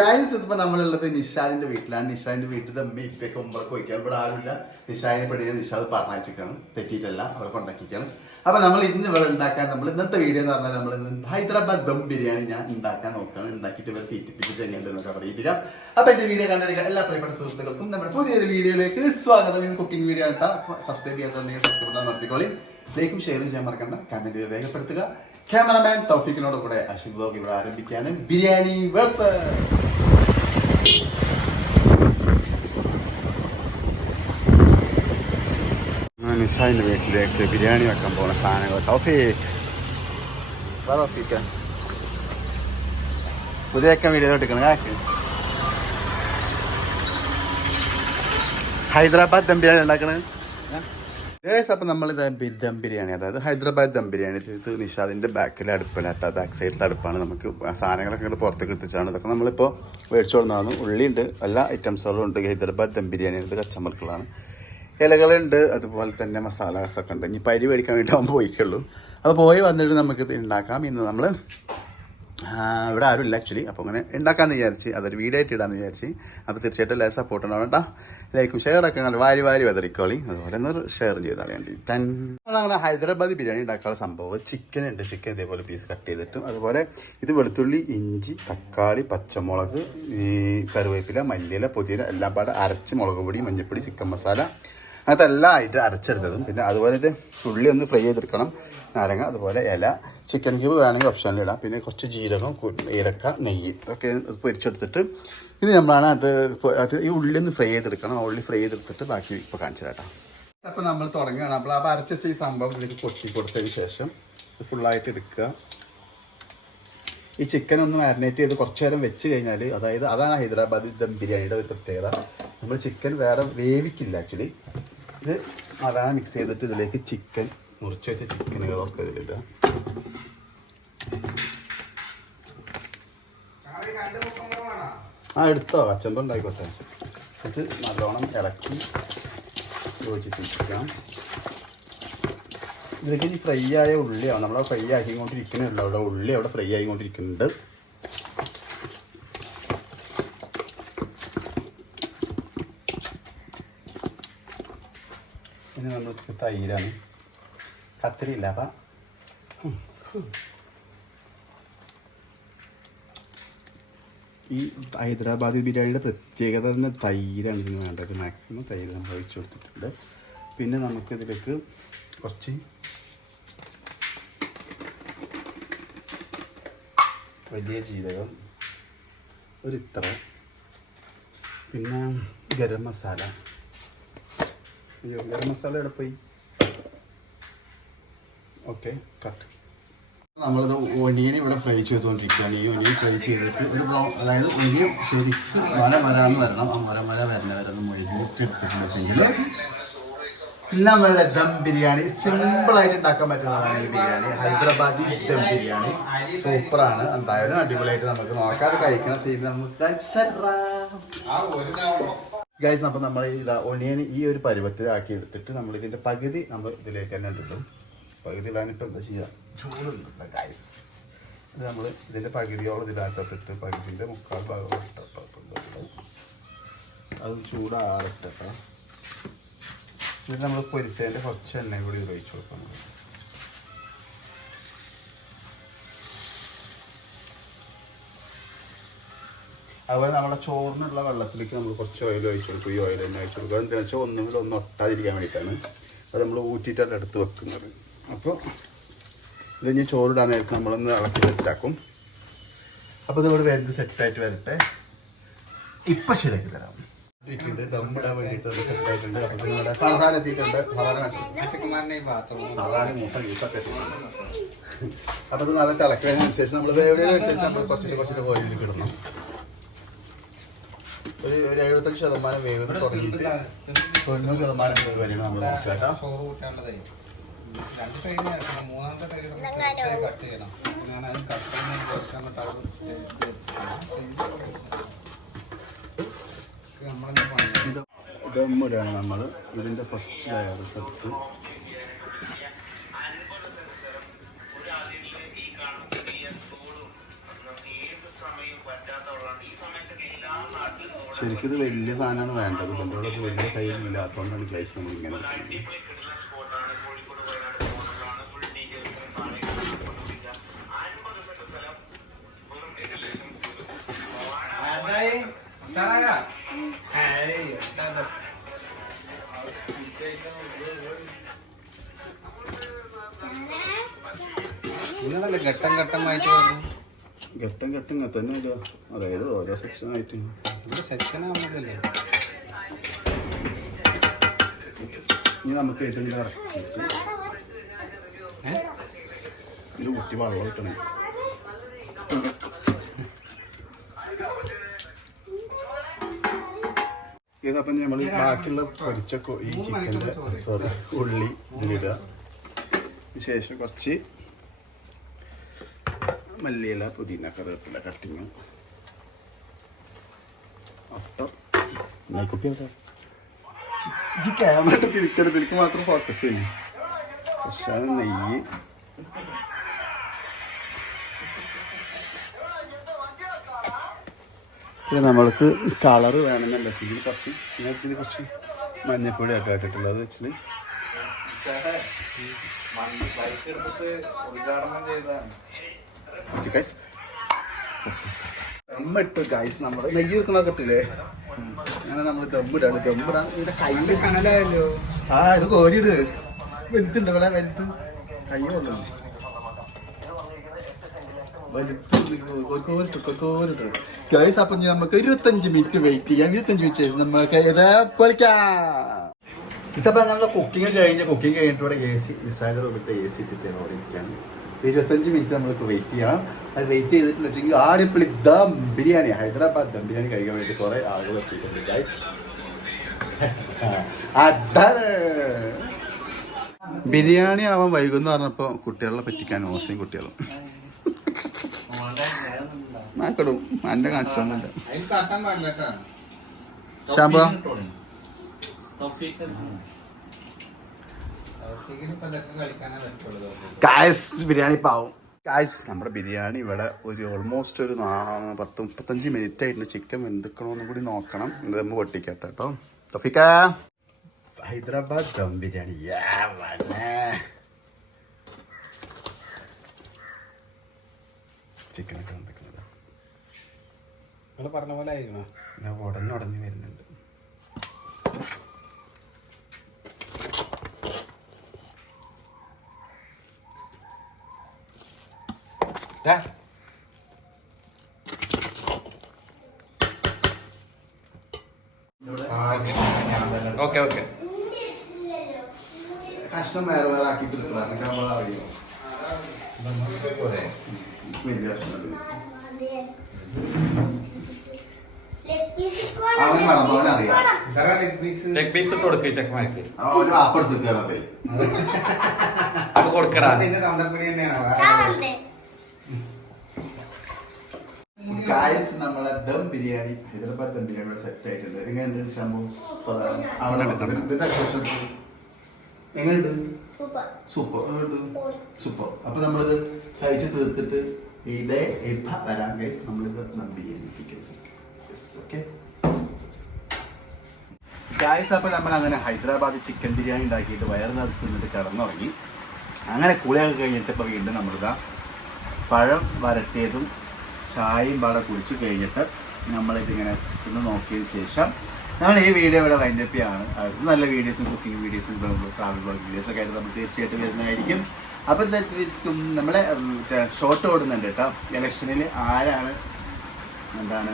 Guys ഇപ്പൊ നമ്മളുള്ളത് നിഷാദിന്റെ വീട്ടിലാണ്. നിഷാദിന്റെ വീട്ടിൽ അമ്മ ഇപ്പൊക്കെ മുമ്പൊക്കെ വയ്ക്കാം ഇവിടെ ആരുമില്ല. നിഷാദിനെ പെടിയാൽ നിഷാദ് പറഞ്ഞയച്ചിരിക്കണം തെറ്റിയിട്ടല്ല അവരെ കൊണ്ടാക്കിക്കാണ് അപ്പൊ നമ്മൾ ഇന്ന് ഇവിടെ ഉണ്ടാക്കാൻ നമ്മൾ ഇന്നത്തെ വീഡിയോ എന്ന് പറഞ്ഞാൽ നമ്മൾ ഇന്ന് ഹൈദരാബാദ് ദം ബിരിയാണി ഞാൻ ഉണ്ടാക്കാൻ നോക്കുകയാണ്. ഉണ്ടാക്കിയിട്ട് ഇവർ തീറ്റിപ്പിച്ചിട്ട് എങ്ങനെയുണ്ട് എന്നൊക്കെ പറയിപ്പിക്കാം അപ്പൊ എന്റെ വീഡിയോ കണ്ടിരിക്കാൻ എല്ലാ പ്രിയപ്പെട്ട സുഹൃത്തുക്കൾക്കും നമ്മുടെ പുതിയൊരു വീഡിയോയിലേക്ക് സ്വാഗതം. ഇന്ന് കുക്കിംഗ് വീഡിയോ ആണ് സബ്സ്ക്രൈബ് ചെയ്യാത്തുണ്ടെങ്കിൽ സബ്സ്ക്രൈബ് നടത്തിക്കോളി ലൈക്കും ഷെയറും ചെയ്യാൻ മറക്കണ്ട. കമന്റ് രേഖപ്പെടുത്തുക. ക്യാമറമാൻ തൗഫീഖിനോട് കൂടെ അഷിബ് ബ്ലോഗ് ഇവിടെ ആരംഭിക്കുകയാണ്. ബിരിയാണി വെപ്പ്. നിഷാദിന്റെ വീട്ടിലേക്ക് ബിരിയാണി വെക്കാൻ പോകുന്ന സാധനങ്ങൾ. തൗഫീഖ് വാ തൗഫീഖ് പുതിയ വീഡിയോ എടുക്കണം. കാക്ക് ഹൈദരാബാദ് ദം ബിരിയാണി ഉണ്ടാക്കണത് ഏസ് അപ്പം നമ്മൾ ദം ബിരിയാണി. അതായത് ഹൈദരാബാദ് ദം ബിരിയാണി. ഇത് നിഷാദിന്റെ ബാക്കിലെ അടുപ്പിലാട്ട ബാക്ക് സൈഡിലെ അടുപ്പാണ്. നമുക്ക് സാധനങ്ങളൊക്കെ ഇങ്ങോട്ട് പുറത്തേക്ക് എത്തിച്ചാണ്. ഇതൊക്കെ നമ്മളിപ്പോൾ മേടിച്ചു കൊടുക്കുന്നതാണ് ഉള്ളിയുണ്ട് എല്ലാ ഐറ്റംസുകളും ഉണ്ട്. ഹൈദരാബാദ് ദം ബിരിയാണി ഇത് കച്ചമർക്കളാണ് ഇലകളുണ്ട് അതുപോലെ തന്നെ മസാലാസൊക്കെ ഉണ്ട്. ഇനി പരി മേടിക്കാൻ വേണ്ടി അവൻ പോയിട്ടുള്ളൂ അപ്പോൾ പോയി വന്നിട്ട് നമുക്ക് ഇത് ഉണ്ടാക്കാം. ഇന്ന് നമ്മൾ ഇവിടെ ആരും ഇല്ല ആക്ച്വലി അപ്പോൾ അങ്ങനെ ഉണ്ടാക്കാമെന്ന് വിചാരിച്ച് അതൊരു വീഡിയോ ആയിട്ട് ഇടാമെന്ന് വിചാരിച്ച്. അപ്പോൾ തീർച്ചയായിട്ടും എല്ലാവരും സപ്പോർട്ട് കേട്ടോ ലൈക്കും ഷെയർ ഒക്കെ അങ്ങനെ വാരി വാരി വെതറിക്കോളി. അതുപോലെ ഒന്ന് ഷെയർ ചെയ്താൽ വേണ്ടി ടൻ. അങ്ങനെ ഹൈദരാബാദി ബിരിയാണി ഉണ്ടാക്കാനുള്ള സംഭവം. ചിക്കൻ ഉണ്ട്. ചിക്കൻ ഇതേപോലെ പീസ് കട്ട് ചെയ്തിട്ടും. അതുപോലെ ഇത് വെളുത്തുള്ളി ഇഞ്ചി തക്കാളി പച്ചമുളക് ഈ കറിവേപ്പില മല്ലിയില പുതിയില എല്ലാം പാടെ അരച്ച് മുളക് പൊടി മഞ്ഞൾപ്പൊടി ചിക്കൻ മസാല അങ്ങനത്തെ എല്ലാം ആയിട്ട് അരച്ചെടുത്തതും. പിന്നെ അതുപോലെ ഇത് ഉള്ളി ഒന്ന് ഫ്രൈ ചെയ്തെടുക്കണം. നാരങ്ങ അതുപോലെ ഇല ചിക്കൻ ക്യൂബ് വേണമെങ്കിൽ ഓപ്ഷനിൽ ഇടാം. പിന്നെ കുറച്ച് ജീരകം ഏലക്ക നെയ്യ് ഒക്കെ പൊരിച്ചെടുത്തിട്ട് ഇത് നമ്മളാണ് അത് അത് ഈ ഉള്ളി ഒന്ന് ഫ്രൈ ചെയ്തെടുക്കണം. ആ ഉള്ളി ഫ്രൈ ചെയ്തെടുത്തിട്ട് ബാക്കി ഇപ്പോൾ കാണിച്ചു തരാം അപ്പോൾ നമ്മൾ തുടങ്ങുകയാണ്. അപ്പോൾ ആ അരച്ച ഈ സംഭവം ഇതിലേക്ക് പൊട്ടി കൊടുത്തതിന് ശേഷം ഫുള്ളായിട്ട് എടുക്കുക. ഈ ചിക്കൻ ഒന്ന് മാരിനേറ്റ് ചെയ്ത് കുറച്ച് നേരം വെച്ച് കഴിഞ്ഞാൽ അതായത് അതാണ് ഹൈദരാബാദി ദം ബിരിയാണിയുടെ ഒരു പ്രത്യേകത. നമ്മൾ ചിക്കൻ വേറെ വേവിക്കില്ല ആക്ച്വലി ഇത് അതാണ് മിക്സ് ചെയ്തിട്ട് ഇതിലേക്ക് ചിക്കൻ മുറിച്ച് വെച്ച ചിക്കനുകളൊക്കെ ഇതിലിടുക ആ എടുത്തോ. അച്ചമ്പം ഉണ്ടായിക്കോട്ടെ. എന്നിട്ട് നല്ലോണം ഇളക്കി യോജിപ്പിക്കാം ഇതിലേക്ക് ഇനി ഫ്രൈ ആയ ഉള്ളിയാണ്. നമ്മൾ ഫ്രൈ ആക്കിക്കൊണ്ടിരിക്കുന്നുള്ളൂ അവിടെ ഉള്ളി അവിടെ ഫ്രൈ ആയിക്കൊണ്ടിരിക്കുന്നുണ്ട്. ഇനി നമ്മൾ തൈരാണ്. കത്തിരിയില്ല അപ്പം. ഈ ഹൈദരാബാദി ബിരിയാണിയുടെ പ്രത്യേകത തന്നെ തൈരാണ് ഇതിന് വേണ്ടത്. മാക്സിമം തൈര് നമ്മൾ ഒഴിച്ചു കൊടുത്തിട്ടുണ്ട്. പിന്നെ നമുക്കിതിലേക്ക് കുറച്ച് വലിയ ജീരകം ഒരു ഇത്ര. പിന്നെ ഗരം മസാല. ഗരം മസാല എവിടെ പോയി? ഓക്കെ കട്ട് നമ്മളിത് ഒനിയനെ ഇവിടെ ഫ്രൈ ചെയ്തുകൊണ്ടിരിക്കുകയാണ്. ഈ ഒനിയൻ ഫ്രൈ ചെയ്തിട്ട് ഒരു ബ്രൗൺ അതായത് ഒനിയൻ ശരിക്ക് മര മരാന്ന് വരണം. ആ മര മര വരണ വരെ ഒന്ന് മൊഴിഞ്ഞിട്ട് എടുത്തിട്ടുണ്ടെന്ന് വെച്ചെങ്കിൽ നമ്മളുടെ ദം ബിരിയാണി സിമ്പിളായിട്ട് ഉണ്ടാക്കാൻ പറ്റുന്നതാണ് ഈ ബിരിയാണി. ഹൈദരാബാദി ദം ബിരിയാണി. സൂപ്പറാണ് എന്തായാലും അടിപൊളിയായിട്ട് നമുക്ക് നോക്കാതെ കഴിക്കണം. ചെയ്ത് നമുക്ക് ഗൈസ് അപ്പം നമ്മൾ ഇതാ ഒനിയൻ ഈ ഒരു പരുവത്തിലാക്കി എടുത്തിട്ട് നമ്മൾ ഇതിന്റെ പകുതി നമ്മൾ ഇതിലേക്ക് തന്നെ ഇട്ടിട്ടും പകുതി ഇടാനിട്ട് എന്താ ചൂടുണ്ട് ഗൈസ് ഇത് നമ്മൾ ഇതിന്റെ പകുതിയോളം ഇതിനകത്തോട്ടിട്ട് പകുതിന്റെ മുക്കാൽ ഭാഗം ഇട്ടിട്ടുണ്ട് അത് ചൂടാറിട്ടോ ഇത് നമ്മൾ പൊരിച്ചതിന്റെ കുറച്ച് എണ്ണ കൂടി ഉപയോഗിച്ച് കൊടുക്കണം. അതുപോലെ നമ്മുടെ ചോറിനുള്ള വെള്ളത്തിലേക്ക് നമ്മൾ കുറച്ച് ഓയിൽ ഒഴിച്ചു കൊടുക്കും. ഈ ഓയിൽ തന്നെ ഒഴിച്ചു കൊടുക്കുക എന്താണെന്ന് വെച്ചാൽ ഒന്നും കൂടെ ഒന്ന് ഒട്ടാതിരിക്കാൻ വേണ്ടിയിട്ടാണ്. അത് നമ്മൾ ഊറ്റിയിട്ടാണ് എടുത്ത് വെക്കുന്നത്. അപ്പോൾ ഇത് ഇനി ചോറിടാൻ നേരത്തെ നമ്മളൊന്ന് ഇളക്കി സെറ്റാക്കും. അപ്പോൾ ഇതോട് വെന്ത് സെറ്റായിട്ട് വരട്ടെ. ഇപ്പം ശരിയാക്കി തരാം. എത്തിയിട്ടുണ്ട് ദമ്മിടാൻ വേണ്ടിയിട്ട് ഒന്ന് സെറ്റായിട്ടുണ്ട്. അപ്പോൾ നിങ്ങളുടെ ഫർഹാൻ എത്തിയിട്ടുണ്ട്. ഫർഹാൻ ഫർഹാൻ മൂസ ജ്യൂസൊക്കെ എത്തിയിട്ടുണ്ട്. അപ്പോൾ ഇത് നല്ല തിളക്കുന്നതിനനുസരിച്ച് നമ്മൾ വേവിനനുസരിച്ച് നമ്മൾ കുറച്ച് കുറച്ചിട്ട് ഓയിലേക്ക് ഇടണം. ഒരു ഒരു എഴുപത്തഞ്ച് ശതമാനം വേവ് തുടങ്ങിയിട്ട് തൊണ്ണൂറ് ശതമാനം വേവ് വരെയാണ് നമ്മൾ നോക്കുക കേട്ടോ. ദമ്മിടാണ് നമ്മൾ ഇതിന്റെ ഫസ്റ്റ് ലെയർ എടുത്ത് ശരിക്കും ഇത് വലിയ സാധനമാണ് വേണ്ടത്. പണ്ടുള്ളത് വലിയ കയ്യിലില്ലാത്തതുകൊണ്ടാണ് ഗ്ലൈസ് നമ്മൾ ഇങ്ങനെ ഉഷാറായോ? നിങ്ങളല്ലേ ഘട്ടം ഘട്ടമായിട്ട് വന്നു? ഘട്ടം ഘട്ടം തന്നെ ഇല്ല അതായത് ഓരോ സെക്ഷൻ ആയിട്ട്. ഇവിടെ സെക്ഷൻ ആവുന്നതല്ലേ? ഇനി നമുക്ക് ഏറ്റവും ഇത് കുട്ടി വെള്ളം കിട്ടണേ ഇതപ്പം നമ്മൾ ബാക്കിയുള്ള പൊരിച്ച ഈ ചിക്കന്റെ സോറി ഉള്ളി ഇതിലിടുക ശേഷം കുറച്ച് മല്ലിയില പുതിന കറിവേപ്പില കട്ടിങ് ആഫ്റ്റർ കുട്ടി ഈ ക്യാമറ തിരിക്കരുത്. എനിക്ക് മാത്രം ഫോക്കസ് ചെയ്യും. പക്ഷേ നെയ്യ്. പിന്നെ നമ്മൾക്ക് കളർ വേണമെന്നല്ല വേണമെന്നുണ്ടെങ്കിൽ കുറച്ച് ഇതിനകത്തിൽ കുറച്ച് മഞ്ഞപ്പൊടി ഒക്കെ ഇട്ടിട്ടുള്ളത് ആക്ച്വലി ദമ്മിട്ട് ഗൈസ് നമ്മൾ നെയ്യ് വെക്കണൊക്കെ ഇട്ടില്ലേ? അങ്ങനെ നമ്മൾ ദമ്മിടാണ് ദമ്മിടാൻ എന്റെ കയ്യിൽ കനലായല്ലോ. ആ ഇത് കോരിയിട്. വലുത്തുണ്ട് ഇവിടെ വലുത്ത് കൈ ഗൈസ് അപ്പൊ നമുക്ക് ഇരുപത്തഞ്ച് മിനിറ്റ് വെയിറ്റ് ചെയ്യാം ഇരുപത്തഞ്ച് മിനിറ്റ് ശേഷം നമുക്ക് പൊളിക്കാം ഇതപ്പം നമ്മുടെ കുക്കിംഗ് കഴിഞ്ഞ് കുക്കിംഗ് കഴിഞ്ഞിട്ട് ഇവിടെ എ സി വിസാലിയുടെ ഇവിടുത്തെ എ സി ഇട്ടിട്ട് അവിടെ ഇരിക്കുകയാണ് ഇരുപത്തഞ്ച് മിനിറ്റ് നമ്മൾക്ക് വെയിറ്റ് ചെയ്യണം അത് വെയിറ്റ് ചെയ്തിട്ട് വെച്ചെങ്കിൽ ആടിപ്പിളി ദം ബിരിയാണി ഹൈദരാബാദ് ദം ബിരിയാണി കഴിക്കാൻ വേണ്ടി കുറേ ആളുകൾ എത്തിയിട്ടുണ്ട് ഗൈസ് അതാണ് ബിരിയാണി ആവാൻ വൈകുന്നു പറഞ്ഞപ്പോ കുട്ടികളെ പറ്റിക്കാൻ ഓസയും കുട്ടികളും. നാക്കടും. കാണിച്ചൊന്നുമില്ല ശാമ്പ തൗഫീഖ്. കായസ് ബിരിയാണി പാവും. കായസ് നമ്മുടെ ബിരിയാണി ഇവിടെ ഒരു ഓൾമോസ്റ്റ് ഒരു പത്ത് മുപ്പത്തഞ്ച് മിനിറ്റ് ആയിട്ടുണ്ട് ചിക്കൻ വെന്തുക്കണോന്നും കൂടി നോക്കണം. ഇത് നമ്മൾ പൊട്ടിക്കട്ടെ കേട്ടോ. തൊഫിക്ക ഹൈദരാബാദ് ദം ബിരിയാണി. ചിക്കനൊക്കെ വെന്തിക്കുന്നത് നിങ്ങൾ പറഞ്ഞ പോലെ ആയിരുന്നു ഞാൻ ഉടഞ്ഞുടഞ്ഞ് വരുന്നുണ്ട്. ദാ. Okay okay. കഷ്ണം വേറെ വേറെ ആക്കിയിട്ട് അറിയോ? വലിയ കഷ്ണം അവൻ വേണം അവനറിയാം ലെഗ് പീസ് ഇട്ട് കൊടുക്ക് ചെക്കന്മാർക്ക്. അവന് വാപ്പെടുത്ത് കയറതേ അപ്പൊ കൊടുക്കടാ. ഗായസ് നമ്മളെ ദം ബിരിയാണി ഹൈദരാബാദ് ദം ബിരിയാണി സെറ്റ് ആയിട്ടുണ്ട്. എങ്ങനെയുണ്ട് ശംഭു? അവിടെ എങ്ങനെയുണ്ട്? സൂപ്പർ. സൂപ്പർ. അപ്പൊ നമ്മളിത് കഴിച്ച് തീർത്തിട്ട് ഇതേ ഇപ്പ വരാം ഗൈസ് നമ്മളിത് ദം ബിരിയാണി ഓക്കെ ഗായ്സ് അപ്പോൾ നമ്മൾ അങ്ങനെ ഹൈദരാബാദ് ചിക്കൻ ബിരിയാണി ഉണ്ടാക്കിയിട്ട് വയറ് നിറച്ച് കിടന്നുറങ്ങി. അങ്ങനെ കുളിയൊക്കെ കഴിഞ്ഞിട്ട് ഇപ്പോൾ വീണ്ടും നമ്മളിതാ പഴം വരട്ടിയതും ചായയും പാടെ കുടിച്ച് കഴിഞ്ഞിട്ട് നമ്മളിതിങ്ങനെ ഒന്ന് നോക്കിയതിന് ശേഷം നമ്മൾ ഈ വീഡിയോ ഇവിടെ വൈൻഡപ്പിയാണ് അടുത്ത് നല്ല വീഡിയോസും കുക്കിംഗ് വീഡിയോസും ട്രാവൽ ബ്ലോഗ് വീഡിയോസൊക്കെ ആയിട്ട് നമ്മൾ തീർച്ചയായിട്ടും വരുന്നതായിരിക്കും. അപ്പം നമ്മളെ ഷോർട്ട് ഓടുന്നുണ്ട് കേട്ടോ. ഇലക്ഷനിൽ ആരാണ് എന്താണ്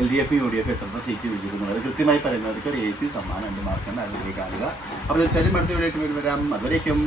L D F U D F എത്ര സീറ്റ് വിളിക്കുന്നത് അത് കൃത്യമായി പറയുന്നവർക്ക് ഒരു എ സി സമ്മാനം ഉണ്ട്. മാർക്കുണ്ട് അതിലേക്ക് കാണുക അപ്പോൾ തീർച്ചയായിട്ടും അടുത്ത വീഡിയോ വരാം. അതുവരേക്കും.